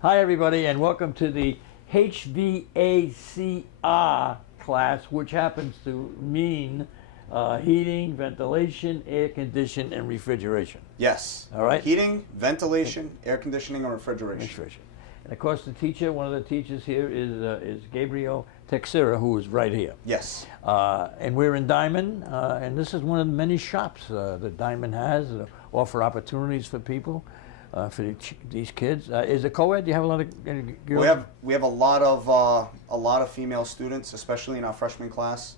Hi, everybody, and welcome to the HVACR class, which happens to mean heating, ventilation, air conditioning, and refrigeration. Yes. All right. Heating, ventilation, air conditioning, and refrigeration. Refrigeration. And of course, the teacher, one of the teachers here is Gabriel Texera, who is right here. Yes. And we're in Diman, and this is one of the many shops that Diman has that offer opportunities for people. For these kids, is it co-ed? Do you have a lot of girls? We have a lot of female students, especially in our freshman class.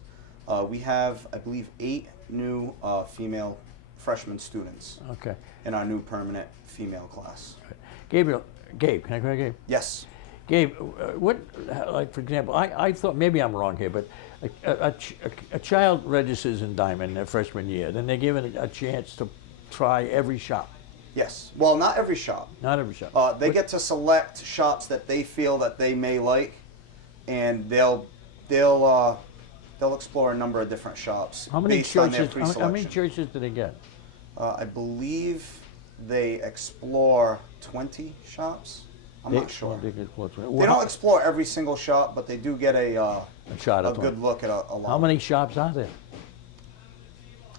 We have, I believe, 8 new female freshman students. Okay. In our new permanent female class. Gabe, can I call you Gabe? Yes. Gabe, what, like for example, I thought, maybe I'm wrong here, but a child registers in Diman their freshman year, then they're given a chance to try every shop. Yes. Well, not every shop. Not every shop. They get to select shops that they feel that they may like, and they'll explore a number of different shops based on their pre-selection. How many choices do they get? I believe they explore 20 shops. I'm not sure. They don't explore every single shop, but they do get a good look at a lot. How many shops are there?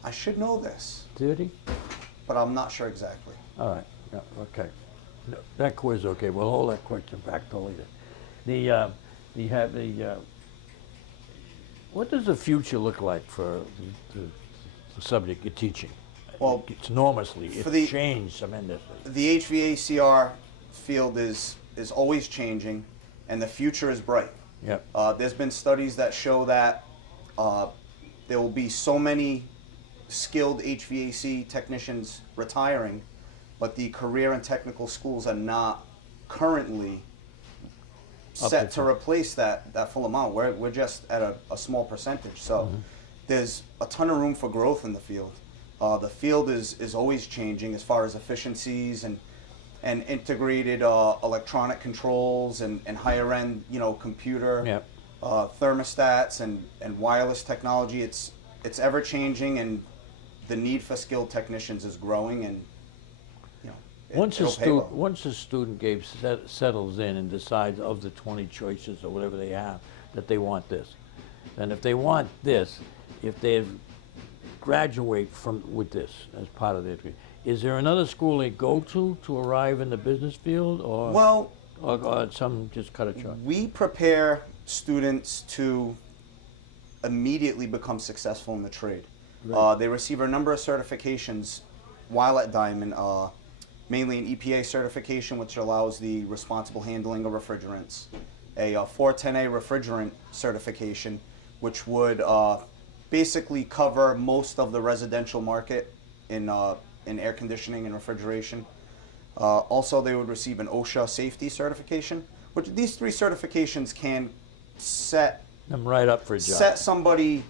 I should know this. 30? But I'm not sure exactly. All right. Yeah, okay. No, that quiz, okay. We'll hold that question back till later. What does the future look like for the subject you're teaching? Well, it's enormously. It's changed tremendously. The HVACR field is always changing, and the future is bright. Yep. There's been studies that show that there will be so many skilled HVAC technicians retiring, but the career and technical schools are not currently set to replace that full amount. We're just at a small percentage. So there's a ton of room for growth in the field. The field is always changing as far as efficiencies and integrated electronic controls and higher end computer thermostats and wireless technology. It's ever changing, and the need for skilled technicians is growing, and once a student settles in and decides of the 20 choices or whatever they have that they want this, and if they want this, if they graduate with this as part of their degree, is there another school they go to arrive in the business field, or some just cut it short? We prepare students to immediately become successful in the trade. Right. They receive a number of certifications while at Diman, mainly an EPA certification, which allows the responsible handling of refrigerants, a 410A refrigerant certification, which would basically cover most of the residential market in air conditioning and refrigeration. Also, they would receive an OSHA safety certification, which these 3 certifications can set them right up for a job. Set somebody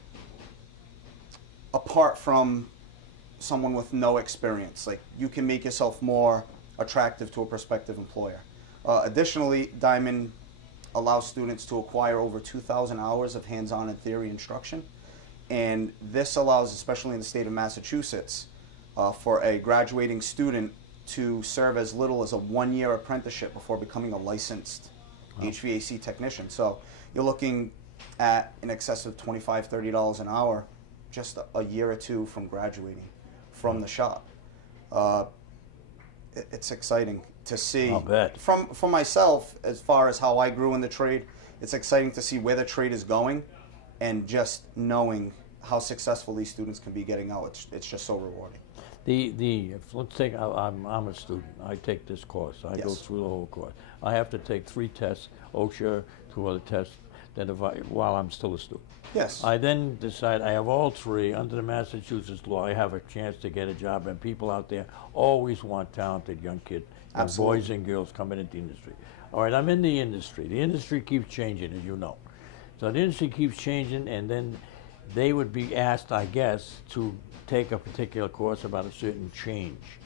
apart from someone with no experience. Like, you can make yourself more attractive to a prospective employer. Additionally, Diman allows students to acquire over 2,000 hours of hands-on and theory instruction, and this allows, especially in the state of Massachusetts, for a graduating student to serve as little as a 1-year apprenticeship before becoming a licensed HVAC technician. So you're looking at in excess of $25, $30 an hour just a year or 2 from graduating from the shop. It's exciting to see. I'll bet. For myself, as far as how I grew in the trade, it's exciting to see where the trade is going, and just knowing how successful these students can be getting out. It's just so rewarding. Let's take, I'm a student. I take this course. I go through the whole course. I have to take 3 tests, OSHA, 2 other tests, while I'm still a student. Yes. I then decide I have all 3 under the Massachusetts law. I have a chance to get a job, and people out there always want talented young kids, boys and girls coming into the industry. All right, I'm in the industry. The industry keeps changing, as you know. So the industry keeps changing, and then they would be asked, I guess, to take a particular course about a certain change.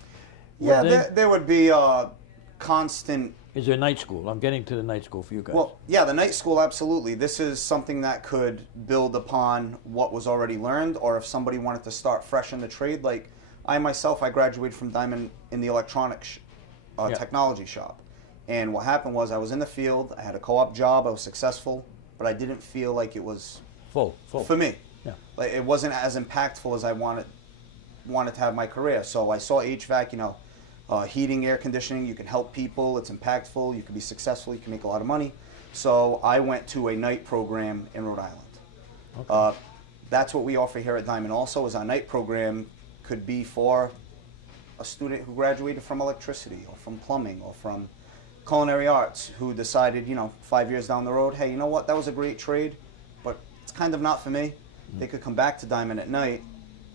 Yeah, there would be a constant Is there a night school? I'm getting to the night school for you guys. Well, yeah, the night school, absolutely. This is something that could build upon what was already learned, or if somebody wanted to start fresh in the trade. Like I myself, I graduated from Diman in the electronics technology shop. And what happened was I was in the field, I had a co-op job, I was successful, but I didn't feel like it was Full. for me. Yeah. Like it wasn't as impactful as I wanted to have my career. So I saw HVAC, heating, air conditioning, you can help people, it's impactful, you can be successful, you can make a lot of money. So I went to a night program in Rhode Island. Okay. That's what we offer here at Diman also, is our night program could be for a student who graduated from electricity or from plumbing or from culinary arts who decided, 5 years down the road, hey, you know what, that was a great trade, but it's kind of not for me. They could come back to Diman at night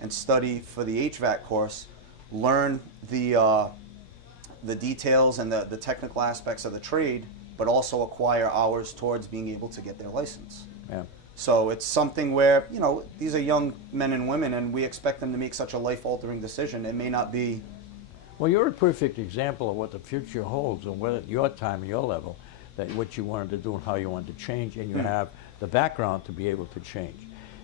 and study for the HVAC course, learn the details and the technical aspects of the trade, but also acquire hours towards being able to get their license. Yeah. So it's something where, these are young men and women, and we expect them to make such a life-altering decision. It may not be... Well, you're a perfect example of what the future holds and what at your time, your level, that what you wanted to do and how you wanted to change, and you have the background to be able to change.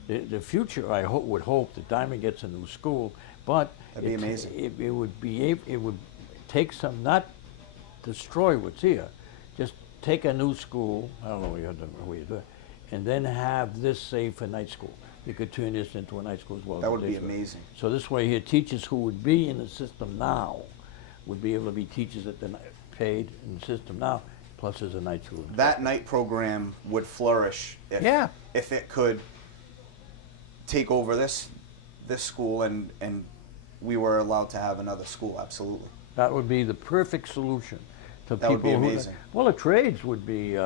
The future, I would hope that Diman gets a new school, but That'd be amazing. It would take some, not destroy what's here, just take a new school, I don't know what you do, and then have this say for night school. You could turn this into a night school as well. That would be amazing. So this way here, teachers who would be in the system now would be able to be teachers that they're paid in the system now, plus there's a night school. That night program would flourish if it could take over this school and we were allowed to have another school, absolutely. That would be the perfect solution to that people would be amazing. Well, the trades would be,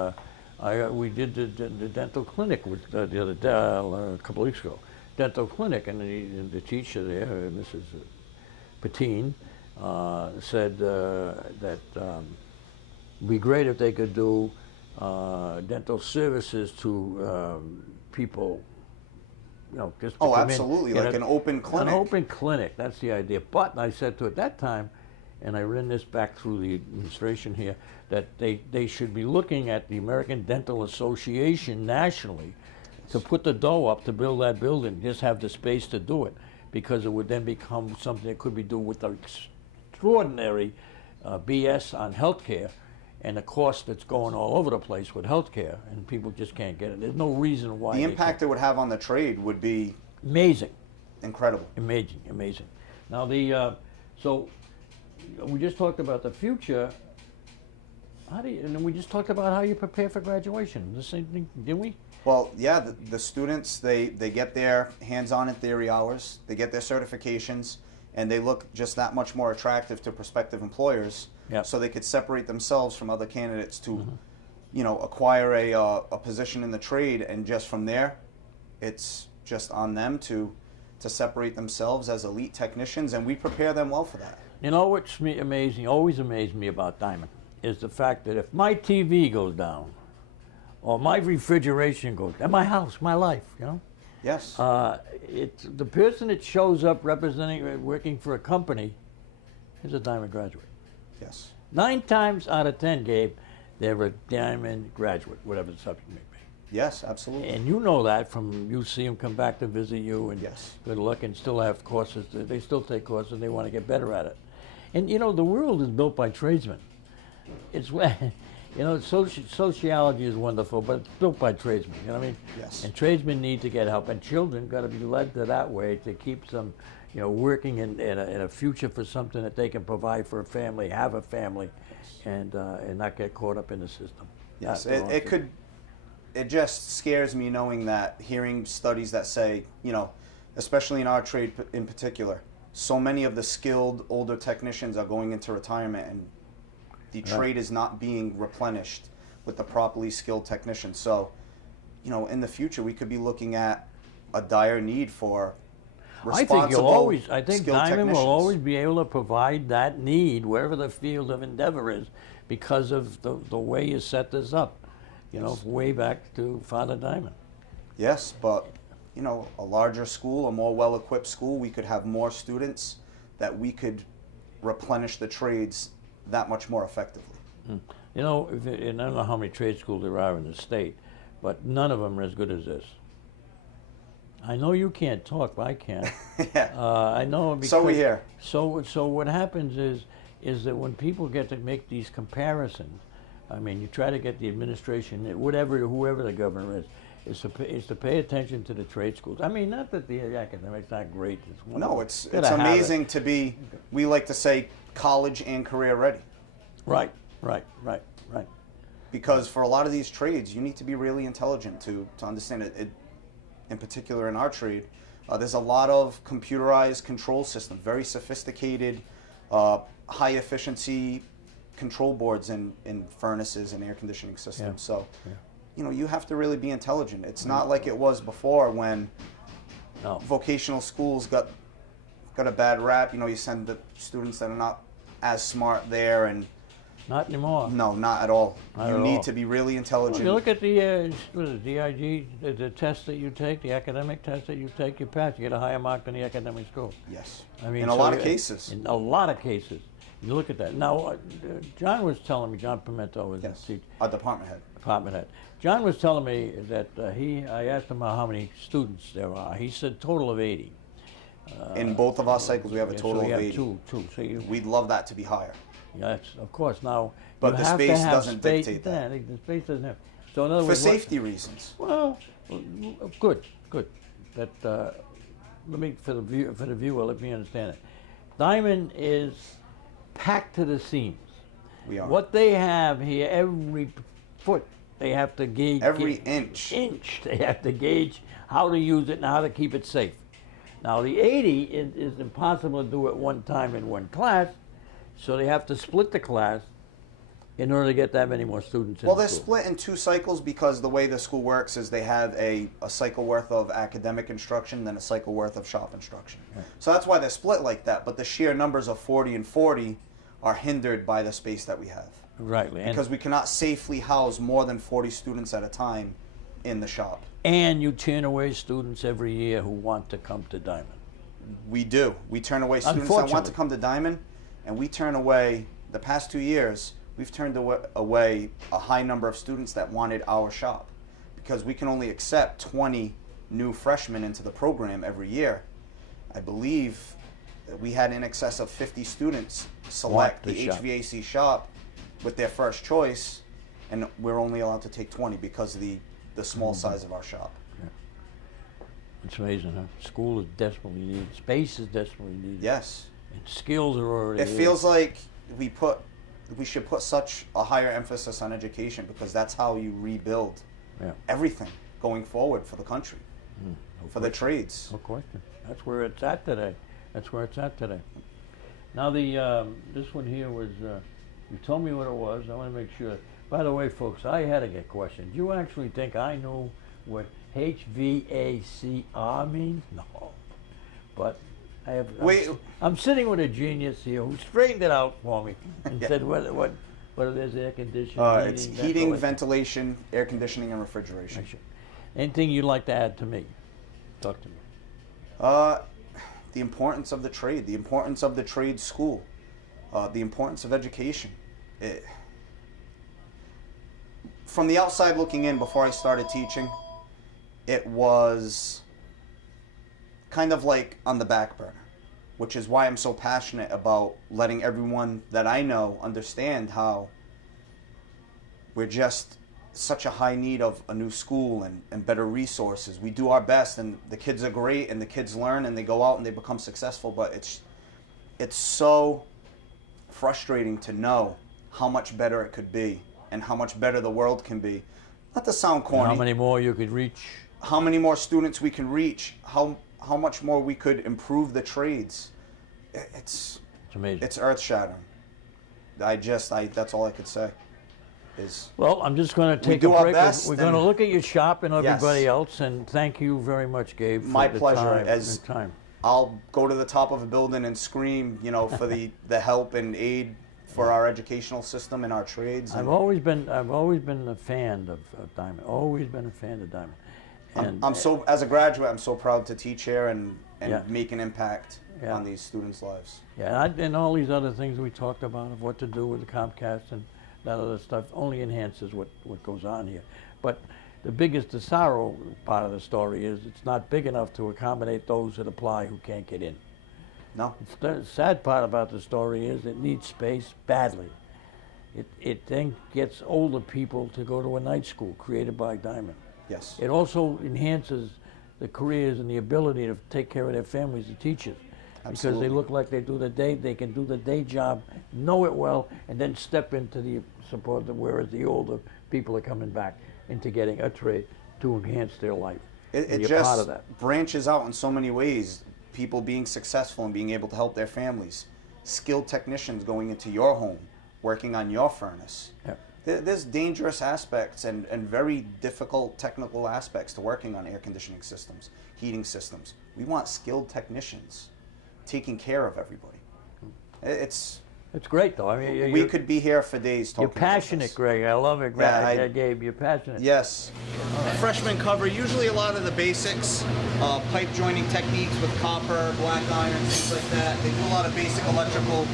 we did the dental clinic with, a couple of weeks ago, dental clinic, and the teacher there, Mrs. Patine, said that it'd be great if they could do dental services to people, just to come absolutely, in, like an open clinic. An open clinic, that's the idea. But I said to at that time, and I ran this back through the administration here, that they should be looking at the American Dental Association nationally to put the dough up to build that building, just have the space to do it, because it would then become something that could be done with extraordinary BS on healthcare and the cost that's going all over the place with healthcare, and people just can't get it. There's no reason why. The impact it would have on the trade would be amazing, incredible, amazing. Now so we just talked about the future. And then we just talked about how you prepare for graduation. The same thing, didn't we? Well, yeah, the students, they get their hands-on and theory hours, they get their certifications, and they look just that much more attractive to prospective employers. Yep. So they could separate themselves from other candidates to, acquire a position in the trade, and just from there, it's just on them to separate themselves as elite technicians, and we prepare them well for that. You know what's always amazed me about Diman is the fact that if my TV goes down, or my refrigeration goes down, my house, my life, Yes. It's the person that shows up representing, working for a company, is a Diman graduate. Yes. 9 times out of 10, Gabe, they're a Diman graduate, whatever the subject may be. Yes, absolutely. And you know that from you see them come back to visit you, and yes. Good luck, and still have courses. They still take courses, and they want to get better at it. And the world is built by tradesmen. It's sociology is wonderful, but it's built by tradesmen. You know what I mean? Yes. And tradesmen need to get help, and children got to be led to that way to keep them, working in a future for something that they can provide for a family, have a family, and not get caught up in the system. Yes, it just scares me hearing studies that say, especially in our trade in particular, so many of the skilled older technicians are going into retirement, and the trade is not being replenished with the properly skilled technicians. So, in the future, we could be looking at a dire need for responsible, I think skilled Diman technicians. will always be able to provide that need wherever the field of endeavor is, because of the way you set this up. Way back to Father Diman. Yes, but a larger school, a more well-equipped school, we could have more students that we could replenish the trades that much more effectively. And I don't know how many trade schools there are in the state, but none of them are as good as this. I know you can't talk, but I can. Yeah. I know. Because, so we hear. So what happens is that when people get to make these comparisons, I mean, you try to get the administration, whoever the governor is to pay attention to the trade schools. I mean, not that the academics not great. No, it's amazing to be, we like to say, college and career ready. Right. Because for a lot of these trades, you need to be really intelligent to understand it. In particular, in our trade, there's a lot of computerized control systems, very sophisticated, high efficiency control boards in furnaces and air conditioning systems. So, you know, you have to really be intelligent. It's not like it was before when vocational schools got a bad rap. You know, you send the students that are not as smart there, and not anymore. No, not at all. You need to be really intelligent. Well, you look at the DIG, the test that you take, the academic test that you take, you pass. You get a higher mark than the academic score. Yes. I mean, in a lot of cases. In a lot of cases. You look at that. Now, John was telling me, John Pimento was our department head. Department head. John was telling me that I asked him how many students there are. He said total of 80. In both of our cycles, we have a total of 80. Two. So we'd love that to be higher. Yes, of course. Now, but the space doesn't dictate that. The space doesn't have. So in other for words, safety reasons. Well, good. That let me for the viewer, let me understand it. Diman is packed to the seams. We are. What they have here, every foot they have to gauge. Every inch they have to gauge how to use it and how to keep it safe. Now the 80 is impossible to do at one time in one class. So they have to split the class in order to get that many more students in Well, they're school. split in 2 cycles because the way the school works is they have a cycle worth of academic instruction, then a cycle worth of shop instruction. Right. So that's why they're split like that, but the sheer numbers of 40 and 40 are hindered by the space that we have. Right. Because we cannot safely house more than 40 students at a time in the shop. And you turn away students every year who want to come to Diman. We do. We turn away students that want to come to Diman. And we turn away, the past 2 years, we've turned away a high number of students that wanted our shop because we can only accept 20 new freshmen into the program every year. I believe that we had in excess of 50 students select the HVAC shop with their first choice, and we're only allowed to take 20 because of the small size of our shop. Yeah. It's amazing, huh? School is desperately needed. Space is desperately needed. Yes. And skills are already there. It feels like we should put such a higher emphasis on education because that's how you rebuild everything going forward for the country, for the trades. No question. That's where it's at today. Now this one here was, you told me what it was. I want to make sure. By the way, folks, I had to get questioned. Do you actually think I know what HVACR means? No. But I'm sitting with a genius here who straightened it out for me and said what it is, air conditioning, it's heating, ventilation, air conditioning, and refrigeration. Anything you'd like to add to me? Talk to me. The importance of the trade, the importance of the trade school, the importance of education. From the outside looking in, before I started teaching, it was kind of like on the back burner, which is why I'm so passionate about letting everyone that I know understand how we're just such a high need of a new school and better resources. We do our best and the kids are great and the kids learn and they go out and they become successful, but it's so frustrating to know how much better it could be and how much better the world can be. Not to sound corny. And how many more you could reach. How many more students we can reach. How much more we could improve the trades. It's amazing. It's earth-shattering. That's all I could say. Well, I'm just going to take a break. We're going to look at your shop and everybody else, and thank you very much, Gabe. My pleasure. Time. I'll go to the top of a building and scream, for the help and aid for our educational system and our trades. I've always been a fan of Diman. Always been a fan of Diman. And as a graduate, I'm so proud to teach here and make an impact on these students' lives. Yeah, and all these other things we talked about of what to do with the Comcast and that other stuff only enhances what goes on here. But the sorrow part of the story is it's not big enough to accommodate those that apply who can't get in. No. The sad part about the story is it needs space badly. it then gets older people to go to a night school created by Diman. Yes. It also enhances the careers and the ability to take care of their families, the teachers. Because Absolutely. they look like they can do the day job, know it well, and then step into the support, whereas the older people are coming back into getting a trade to enhance their life. It you're just part of that. branches out in so many ways. People being successful and being able to help their families. Skilled technicians going into your home, working on your furnace. Yep. There's dangerous aspects and very difficult technical aspects to working on air conditioning systems, heating systems. We want skilled technicians taking care of everybody. It's great, though. I mean, we could be here for days talking. You're passionate, about this. Greg. I love it, Greg. Yeah, Gabe, you're passionate. Yes. Freshmen cover usually a lot of the basics, pipe joining techniques with copper, black iron, things like that. They do a lot of basic electrical,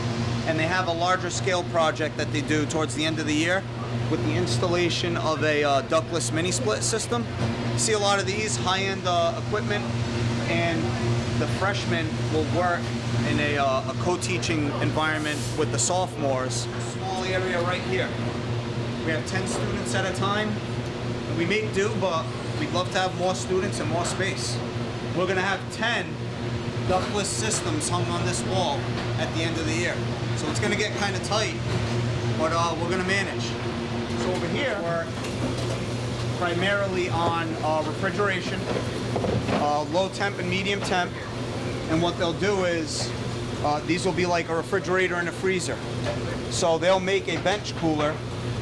and they have a larger scale project that they do towards the end of the year with the installation of a ductless mini split system. You see a lot of these high-end equipment, and the freshmen will work in a co-teaching environment with the sophomores. Small area right here. We have 10 students at a time. We make do, but we'd love to have more students and more space. We're gonna have 10 ductless systems hung on this wall at the end of the year. So it's gonna get kind of tight, but we're gonna manage. So over here, we're primarily on refrigeration, low temp and medium temp. And what they'll do is, these will be like a refrigerator and a freezer. So they'll make a bench cooler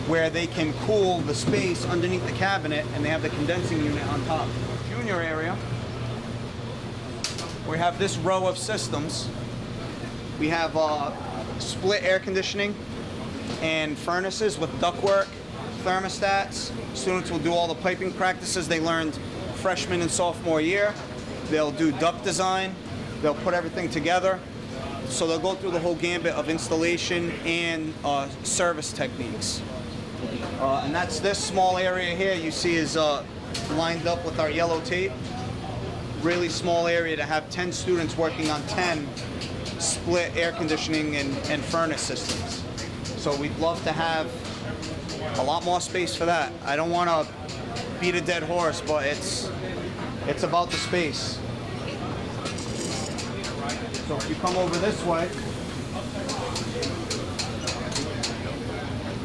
where they can cool the space underneath the cabinet, and they have the condensing unit on top. Junior area, we have this row of systems. We have split air conditioning and furnaces with ductwork, thermostats. Students will do all the piping practices they learned freshman and sophomore year. They'll do duct design. They'll put everything together. So they'll go through the whole gambit of installation and service techniques. And that's this small area here you see is lined up with our yellow tape. Really small area to have 10 students working on 10 split air conditioning and furnace systems. So we'd love to have a lot more space for that. I don't want to beat a dead horse, but it's about the space. So if you come over this way,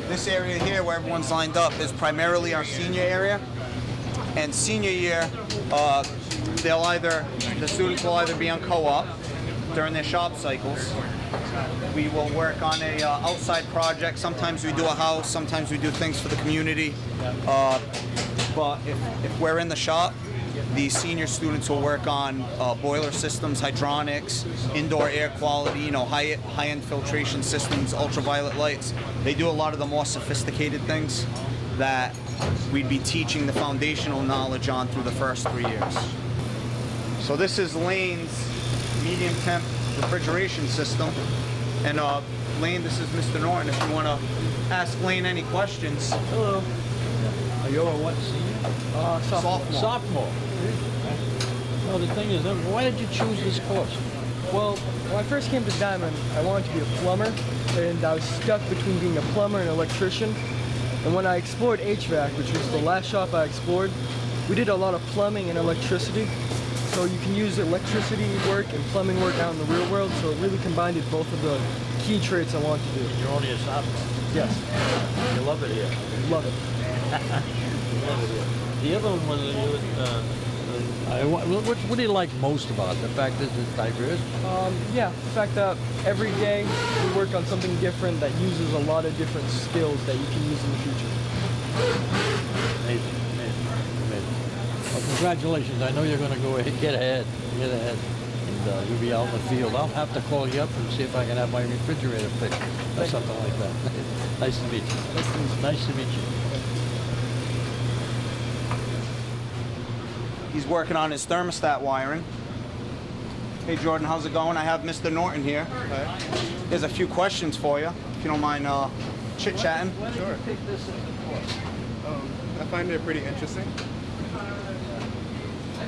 this area here where everyone's lined up is primarily our senior area. And senior year, the students will either be on co-op during their shop cycles. We will work on a outside project. Sometimes we do a house, sometimes we do things for the community. But if we're in the shop, the senior students will work on boiler systems, hydronics, indoor air quality, high-end filtration systems, ultraviolet lights. They do a lot of the more sophisticated things that we'd be teaching the foundational knowledge on through the first 3 years. So this is Lane's medium temp refrigeration system. And Lane, this is Mr. Norton. If you want to ask Lane any questions. Hello. Are you a what, senior? Sophomore. Sophomore. Well, the thing is, why did you choose this course? Well, when I first came to Diman, I wanted to be a plumber, and I was stuck between being a plumber and an electrician. And when I explored HVAC, which was the last shop I explored, we did a lot of plumbing and electricity. So you can use electricity work and plumbing work out in the real world, so it really combined both of the key traits I wanted to do. You're only a sophomore. Yes. You love it here. Love it. You love it here. The other one was, what do you like most about it? The fact that it's diverse? Yeah, the fact that every day we work on something different that uses a lot of different skills that you can use in the future. Amazing, amazing, amazing. Well, congratulations. I know you're going to go ahead, get ahead, and you'll be out in the field. I'll have to call you up and see if I can have my refrigerator fixed or something like that. Nice to meet you. Nice to meet you. He's working on his thermostat wiring. Hey Jordan, how's it going? I have Mr. Norton here. Hi. There's a few questions for you, if you don't mind chit-chatting. Sure. I find it pretty interesting.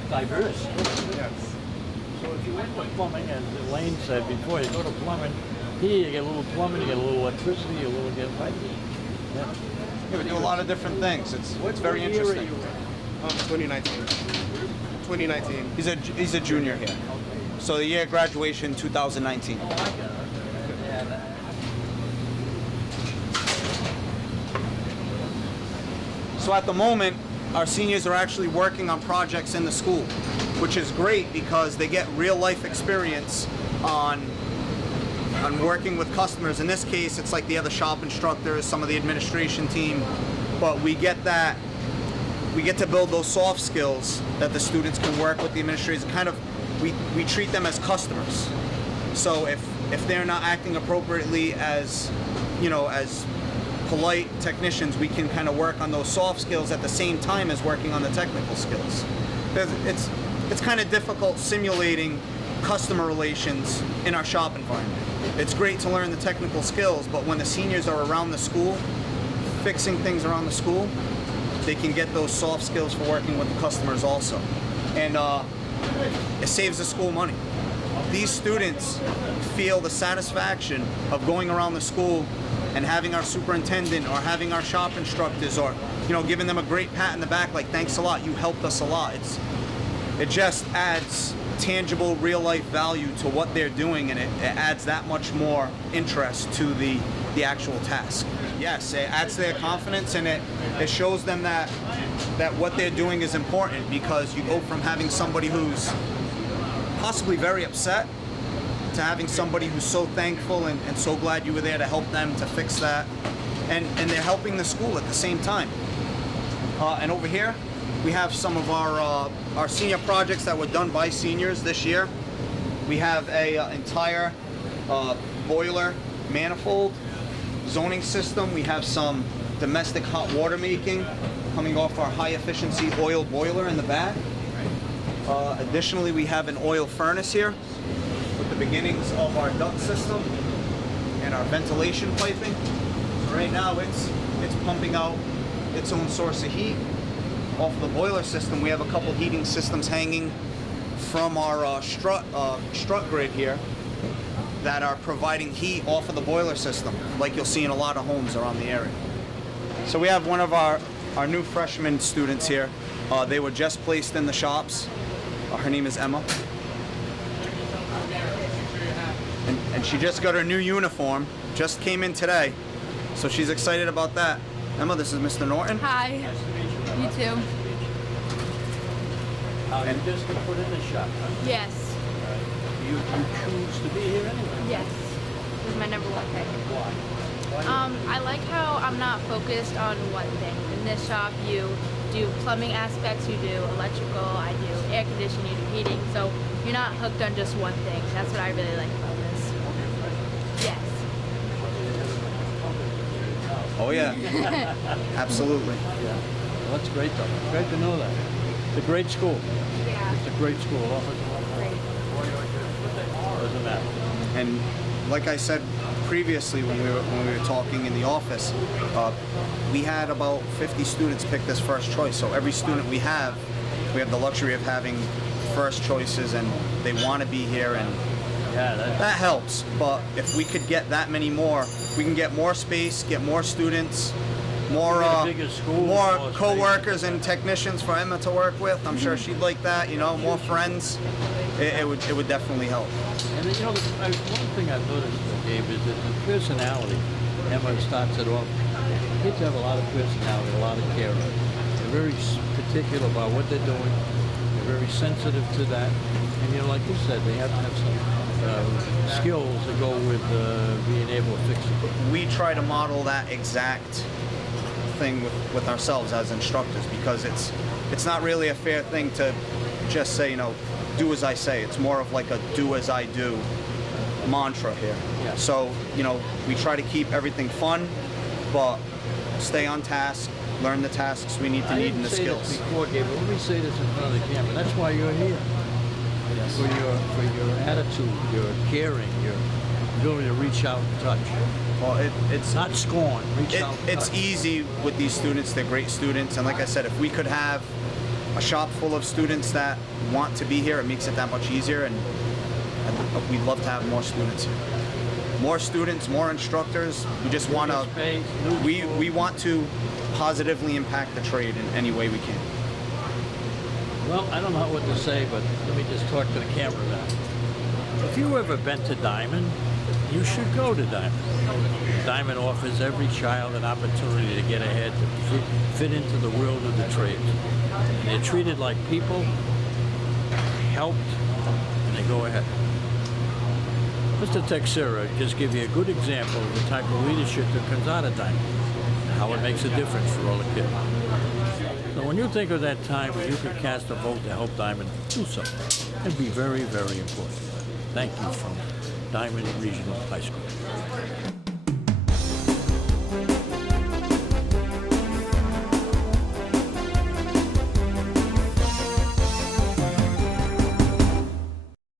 Diverse. Yes. So if you went to plumbing, as Elaine said before, you go to plumbing, here you get a little plumbing, you get a little electricity, you get piping. Yeah, we do a lot of different things. It's very What year are interesting. you in? 2019. 2019. He's a junior here. So the year of graduation 2019. So at the moment, our seniors are actually working on projects in the school, which is great because they get real life experience on working with customers. In this case, it's like the other shop instructors, some of the administration team, but we get to build those soft skills that the students can work with the administrators. Kind of, we treat them as customers. So if they're not acting appropriately as, as polite technicians, we can kind of work on those soft skills at the same time as working on the technical skills. It's kind of difficult simulating customer relations in our shop environment. It's great to learn the technical skills, but when the seniors are around the school, fixing things around the school, they can get those soft skills for working with the customers also. And it saves the school money. These students feel the satisfaction of going around the school and having our superintendent or having our shop instructors or giving them a great pat in the back like, thanks a lot, you helped us a lot. It just adds tangible real life value to what they're doing, and it adds that much more interest to the actual task. Yes, it adds their confidence, and it shows them that what they're doing is important, because you go from having somebody who's possibly very upset to having somebody who's so thankful and so glad you were there to help them to fix that, and they're helping the school at the same time. And over here we have some of our senior projects that were done by seniors this year. We have a entire boiler manifold zoning system. We have some domestic hot water making coming off our high efficiency oil boiler in the back. Additionally, we have an oil furnace here with the beginnings of our duct system and our ventilation piping. So right now it's pumping out its own source of heat off the boiler system. We have a couple heating systems hanging from our strut grid here that are providing heat off of the boiler system, like you'll see in a lot of homes around the area. So we have one of our new freshman students here. They were just placed in the shops. Her name is Emma. And she just got her new uniform, just came in today. So she's excited about that. Emma, this is Mr. Norton. Hi. Nice to meet you. You too. And just to put in the shop, huh? Yes. You choose to be here anyway. Yes. This is my number one pick. Why? I like how I'm not focused on one thing. In this shop, you do plumbing aspects, you do electrical, I do air conditioning, you do heating. So you're not hooked on just one thing. That's what I really like about this. Yes. Oh yeah, absolutely. Yeah. Well, that's great though. It's great to know that. It's a great school. Yeah. It's a great school. Great. Doesn't matter. And like I said previously when we were talking in the office, we had about 50 students pick this first choice. So every student we have the luxury of having first choices, and they want to be here, and Yeah, that helps. But if we could get that many more, we can get more space, get more students, more Get a bigger school, more more co-workers and technicians for Emma to work with. I'm sure she'd like that. More friends. It would definitely help. And one thing I've noticed, Gabe, is that the personality. Emma starts it off. Kids have a lot of personality, a lot of care. They're very particular about what they're doing. They're very sensitive to that. And like you said, they have to have some skills that go with being able to fix it. We try to model that exact thing with ourselves as instructors, because it's not really a fair thing to just say, do as I say. It's more of like a do as I do mantra here. Yeah. So, we try to keep everything fun, but stay on task, learn the tasks we need to need and the skills. I didn't say this before, Gabe, but let me say this in front of the camera. That's why you're here. For your attitude, your caring, your ability to reach out and touch. Well, it's Not scorn, reach out and it's touch. easy with these students. They're great students, and like I said, if we could have a shop full of students that want to be here, it makes it that much easier, and we'd love to have more students here. more students, more instructors. We just want to, Space, new we want to positively impact the trade in any way we can. Well, I don't know what to say, but let me just talk to the camera now. If you ever been to Diman, you should go to Diman. Diman offers every child an opportunity to get ahead, to fit into the world of the trades. And they're treated like people, helped, and they go ahead. Mr. Texera just give you a good example of the type of leadership that comes out of Diman, and how it makes a difference for all the kids. So when you think of that time when you can cast a vote to help Diman, do so. It'd be very, very important. Thank you from Diman Regional High School.